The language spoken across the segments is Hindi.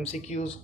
MCQs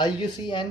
IUCN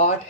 8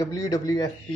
WWF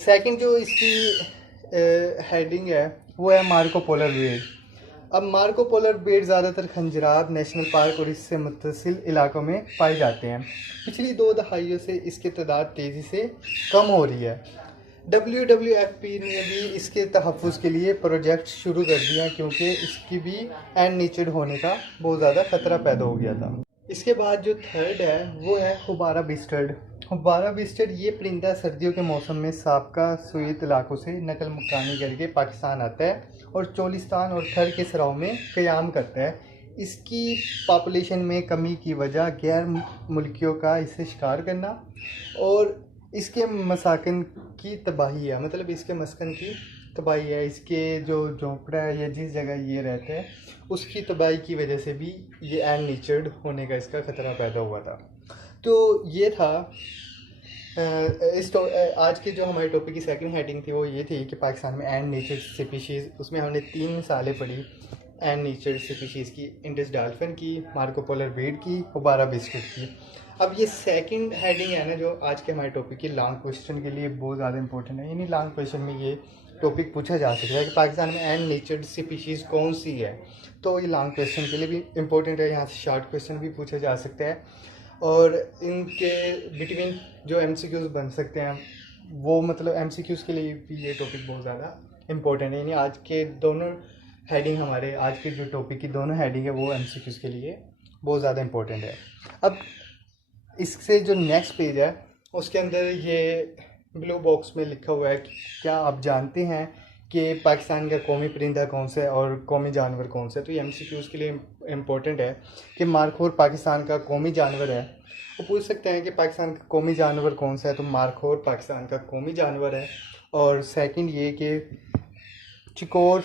सेकंड जो इसकी हेडिंग है वो है मार्को पोलर बेर। अब मार्को पोलर बेर ज़्यादातर खंजराब नेशनल पार्क और इससे मुत्तसिल इलाकों में पाए जाते हैं। पिछली 2 दहाइयों से इसकी तादाद तेज़ी से कम हो रही है। WWF ने भी इसके तहफ़्फ़ुज़ के लिए प्रोजेक्ट शुरू कर दिया क्योंकि इसकी भी एंड नेचर्ड होने का बहुत ज़्यादा ख़तरा पैदा हो गया था। इसके बाद जो थर्ड है वो है हुबारा बिस्टर्ड। हुबारा बिस्टर्ड ये परिंदा सर्दियों के मौसम में साबका सोवियत इलाकों से नकल मकानी करके पाकिस्तान आता है और चोलिस्तान और थर के सराओं में क़याम करता है। इसकी पॉपुलेशन में कमी की वजह गैर मुल्कियों का इसे शिकार करना और इसके मसाकन की तबाही है, मतलब इसके मस्कन की तबाही है। इसके जो झोंपड़ा है या जिस जगह ये रहते हैं उसकी तबाही की वजह से भी ये एंड नेचर्ड होने का इसका ख़तरा पैदा हुआ था। तो ये था आज के जो हमारे टॉपिक की सेकंड हेडिंग थी वो ये थी कि पाकिस्तान में एंड नेचर्ड स्पीशीज़। उसमें हमने 3 मिसालें पढ़ी एंड नेचर्ड स्पीशीज़ की, इंडस डॉल्फिन की, मार्को पोलर बेर की, हुबारा बिस्कुट की। अब ये सेकंड हेडिंग है ना जो आज के हमारे टॉपिक की लॉन्ग क्वेश्चन के लिए बहुत ज़्यादा इंपॉर्टेंट है। यानी लॉन्ग क्वेश्चन में ये टॉपिक पूछा जा सकता है कि पाकिस्तान में एंड नेचर्ड स्पीशीज़ कौन सी है, तो ये लॉन्ग क्वेश्चन के लिए भी इम्पोर्टेंट है। यहाँ से शॉर्ट क्वेश्चन भी पूछा जा सकता है और इनके बिटवीन जो MCQs बन सकते हैं वो, मतलब MCQs के लिए भी ये टॉपिक बहुत ज़्यादा इम्पोर्टेंट है। यानी आज के दोनों हेडिंग, हमारे आज के जो टॉपिक की दोनों हेडिंग है वो MCQs के लिए बहुत ज़्यादा इम्पोर्टेंट है। अब इससे जो नेक्स्ट पेज है उसके अंदर ये ब्लू बॉक्स में लिखा हुआ है कि क्या आप जानते हैं कि पाकिस्तान का कौमी परिंदा कौन सा है और कौमी जानवर कौन सा है। तो ये MCQs के लिए इम्पोर्टेंट है कि मारखोर पाकिस्तान का कौमी जानवर है। वो पूछ सकते हैं कि पाकिस्तान का कौमी जानवर कौन सा है, तो मारखोर पाकिस्तान का कौमी जानवर है। और सेकंड ये कि चिकोर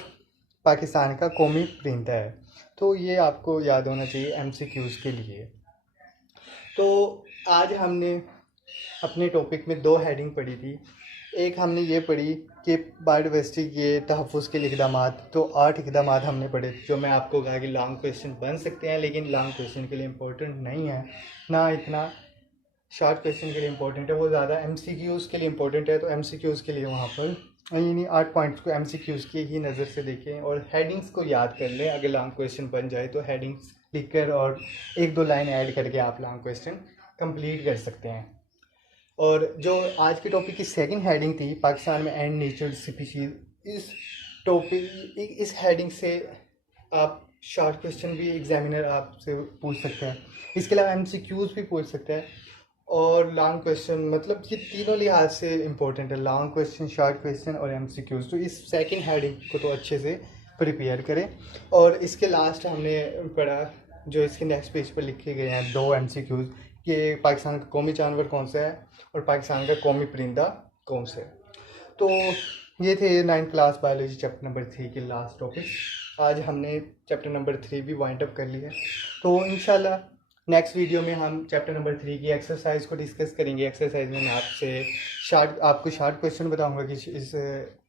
पाकिस्तान का कौमी परिंदा है। तो ये आपको याद होना चाहिए MCQs के लिए। तो आज हमने अपने टॉपिक में 2 हेडिंग पढ़ी थी। एक हमने ये पढ़ी कि बायोडाइवर्सिटी के तहफ़्फ़ुज़ के लिए इक़दामात, तो 8 इक़दामात हमने पढ़े जो मैं आपको कहा कि लॉन्ग क्वेश्चन बन सकते हैं लेकिन लॉन्ग क्वेश्चन के लिए इम्पोर्टेंट नहीं है, ना इतना शॉर्ट क्वेश्चन के लिए इम्पोर्टेंट है, वो ज़्यादा MCQs के लिए इम्पोर्टेंट है। तो MCQs के लिए वहाँ पर यानी 8 पॉइंट्स को MCQs की ही नज़र से देखें और हेडिंग्स को याद कर लें। अगर लॉन्ग क्वेश्चन बन जाए तो हेडिंग्स लिख कर और 1-2 लाइन ऐड करके आप लॉन्ग क्वेश्चन कंप्लीट कर सकते हैं। और जो आज के टॉपिक की सेकंड हेडिंग थी पाकिस्तान में एंड नेचर्ड स्पीशीज़, इस टॉपिक इस हेडिंग से आप शॉर्ट क्वेश्चन भी एग्जामिनर आपसे पूछ सकते हैं। इसके अलावा MCQs भी पूछ सकते हैं और लॉन्ग क्वेश्चन, मतलब ये तीनों लिहाज से इम्पोर्टेंट है, लॉन्ग क्वेश्चन, शॉर्ट क्वेश्चन और MCQs। तो इस सेकंड हेडिंग को तो अच्छे से प्रिपेयर करें। और इसके लास्ट हमने पढ़ा जो इसके नेक्स्ट पेज पर लिखे गए हैं 2 MCQs कि पाकिस्तान का कौमी जानवर कौन सा है और पाकिस्तान का कौमी परिंदा कौन सा है। तो ये थे 9th class biology chapter number 3 के लास्ट टॉपिक। आज हमने चैप्टर नंबर 3 भी वाइंड अप कर लिया। तो इंशाल्लाह नेक्स्ट वीडियो में हम चैप्टर नंबर 3 की एक्सरसाइज को डिस्कस करेंगे। एक्सरसाइज में मैं आपको शॉर्ट क्वेश्चन बताऊंगा कि इस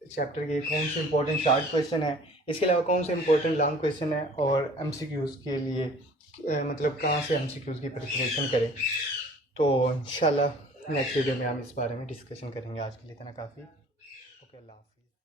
चैप्टर के कौन से इंपॉर्टेंट शॉर्ट क्वेश्चन है, इसके अलावा कौन से इंपॉर्टेंट लॉन्ग क्वेश्चन है और MCQs के लिए मतलब कहाँ से MCQs की प्रिपरेशन करें। तो इंशाल्लाह नेक्स्ट वीडियो में हम इस बारे में डिस्कशन करेंगे। आज के लिए इतना काफ़ी। ओके, अल्लाह।